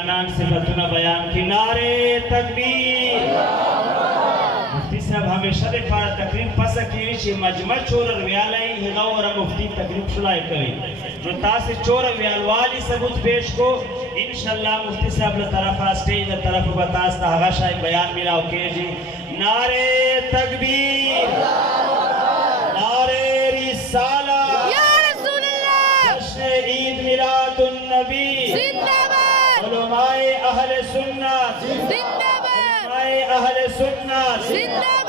सिफतुना बयान की नारे तकबीर। मुफ्ती साहब हमेशा दे पार तकरीर पस की शी मजमा चोर रियालाई हिगा और मुफ्ती तकरीर सुनाए करी जो तासे चोर रियाल वाली सबूत पेश को इंशाल्लाह मुफ्ती साहब ला तरफ स्टेज ला तरफ बतास तागा शायद बयान मिलाओ के जी। नारे तकबीर, नारे रिसाला या रसूल अल्लाह, जश्न ईद मिलादुन नबी जिंदाबाद, उलमाए अहले सुन्नत जिंदाबाद, उलमाए अहले सुन्नत जिंदाबाद।